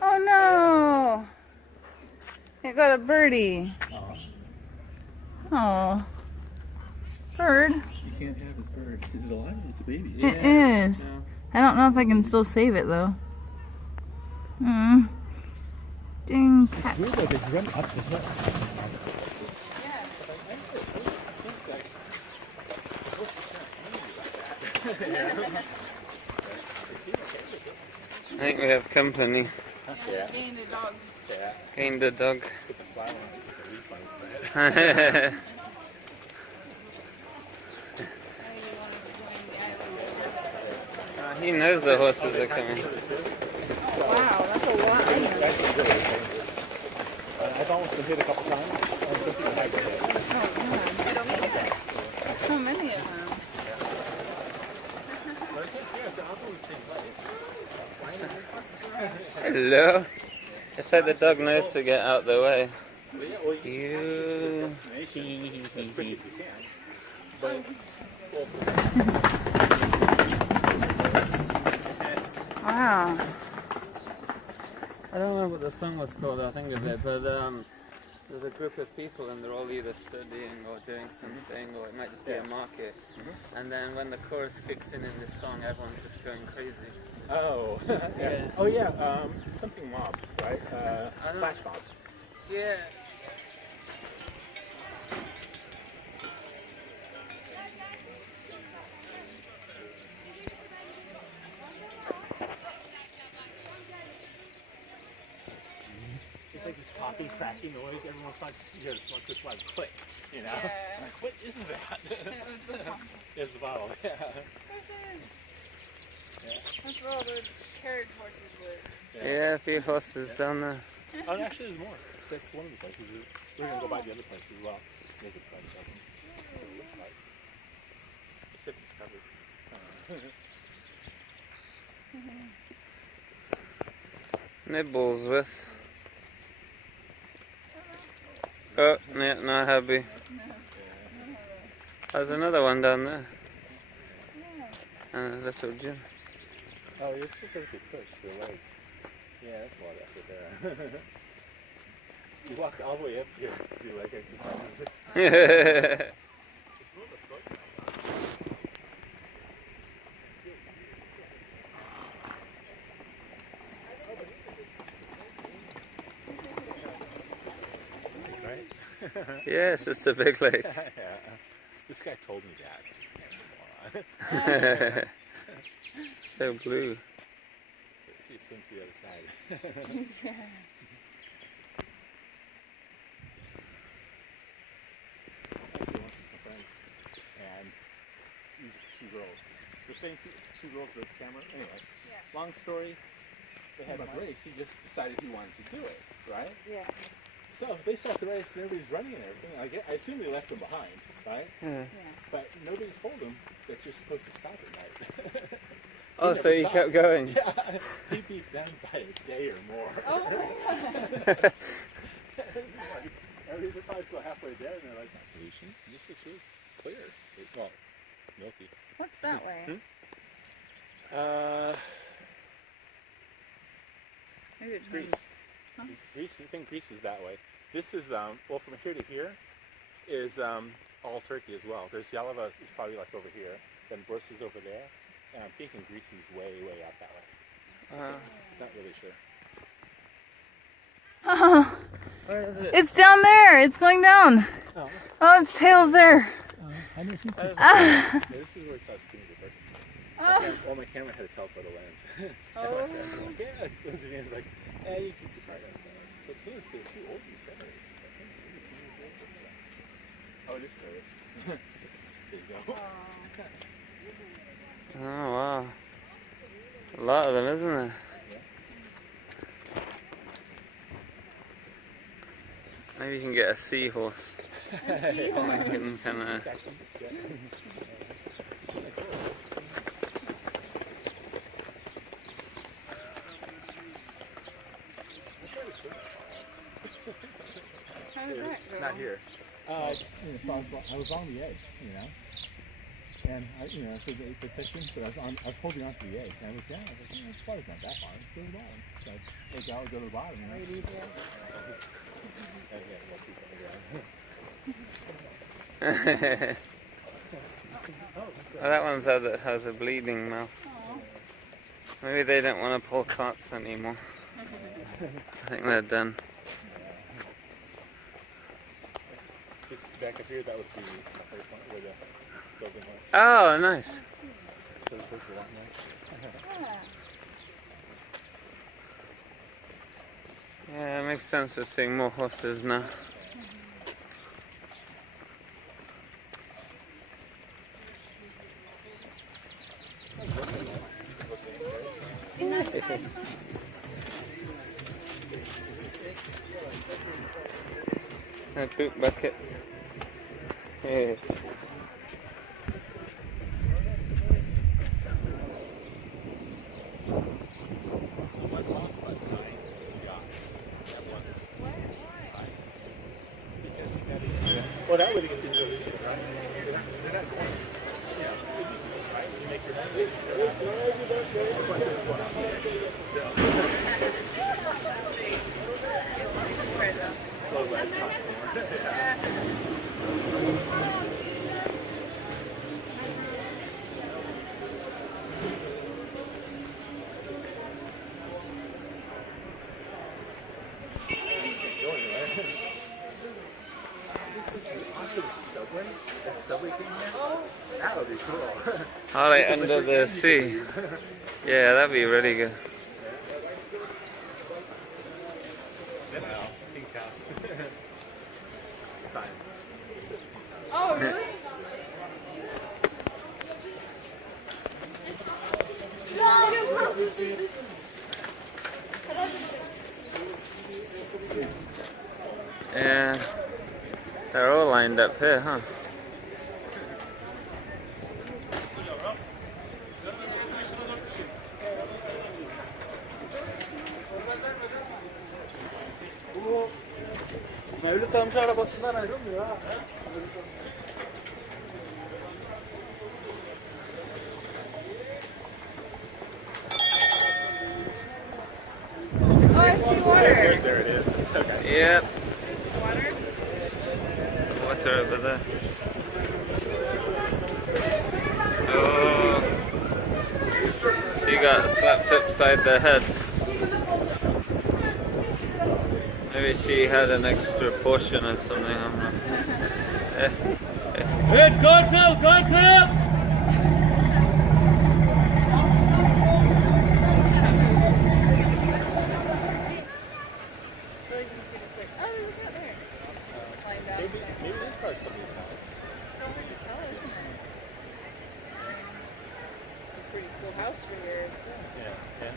Oh no! It got a birdie. Oh. Bird. You can't have this bird. Is it alive? It's a baby. It is. No. I don't know if I can still save it though. Ding cat. It's weird that they run up the hill. I think we have company. Yeah. Gained a dog. Yeah. Gained a dog. Put the flower on it. It's a refund. He knows the horses are coming. Wow, that's a lot. I've almost been hit a couple times. So many of them. Hello. It's like the dog knows to get out the way. You. Wow. I don't know what the song was called, I think of it, but there's a group of people and they're all either studying or doing something, or it might just be a market. And then when the chorus kicks in this song, everyone's just going crazy. Oh, yeah. Oh yeah, something mob, right? Flash mob. Yeah. It's like this popping, cracking noise. Everyone's like, like this like click, you know? Yeah. Like, what is that? It's the bottle. Yeah. Yeah. That's where all the carriage horses live. Yeah, a few horses down there. Oh, and actually, there's more. That's one of the places. We're gonna go by the other place as well. There's a place of them. What it looks like. Except it's covered. Nibbles with. Oh, yeah, not happy. There's another one down there. And a little gym. Oh, you're supposed to push their legs. Yeah, that's a lot of effort there. You walk all the way up here to do leg exercises. Right? Yes, it's a big lake. Yeah. This guy told me that. So blue. Let's see, swim to the other side. Yeah. And these two girls. The same two girls with the camera. Anyway, long story. They had a race. He just decided he wanted to do it, right? Yeah. So they stopped the race and everybody's running and everything. I assume they left him behind, right? Yeah. But nobody's told him that you're supposed to stop at night. Oh, so you kept going? Yeah. He'd be done by a day or more. Oh my God. Everybody would probably go halfway there and they're like, it's not pollution. It just looks really clear. Well, milky. What's that way? Maybe it Greece. turns. Huh? Greece. I think Greece is that way. This is, well, from here to here is all Turkey as well. There's Yalova is probably like over here. Then Burs is over there. And I'm thinking Greece is way, way out that way. Not really sure. Oh, Where is it? it's down there. It's going down. Oh. Oh, its tail's there. I know she's Ah. this is where it starts getting the bird. Oh. Well, my camera had a telephoto lens. Oh. And my friend's like, yeah, it was like, yeah, you keep the card like that. But the thing is, they're too old, these ferries. Oh, it is tourist. There you go. Oh, wow. A lot of them, isn't there? Maybe you can get a seahorse. Can kind of. How did that go? Not here. I was on the edge, you know. And so the section, but I was holding on to the edge, and I looked down. I was like, this water's not that far. Let's go to the bottom. So I looked out, go to the bottom. Right easier. Oh, that one has a bleeding mouth. Aw. Maybe they don't want to pull carts anymore. I think they're done. Just back up here, that was the first one where the building was. Oh, nice. So this was the long one. Yeah. Yeah, it makes sense we're seeing more horses now. Poop buckets. Yeah. One lost by 9 yachts at once. Why? Because you gotta well, that way they get to do it, right? They're not going. Yeah, right? You make your own. Slow ride cost more. Subway thing here? That would be cool. Oh, like under the sea. Yeah, that'd be really good. Pink house. Fine. Oh, really? Yeah, they're all lined up here, huh? Mevlüt amca arabasından ayrılmıyor ha. Oh, I see water. There it is. Okay. Yep, Water? water over there. Oh, she got slapped upside the head. Maybe she had an extra portion of something. I'm not. Evet kartal kartal. So you can just like, oh, look out there. Just climb down. Maybe that's probably somebody's house. So hard to tell, isn't it? It's a pretty cool house for here, so. Yeah, yeah.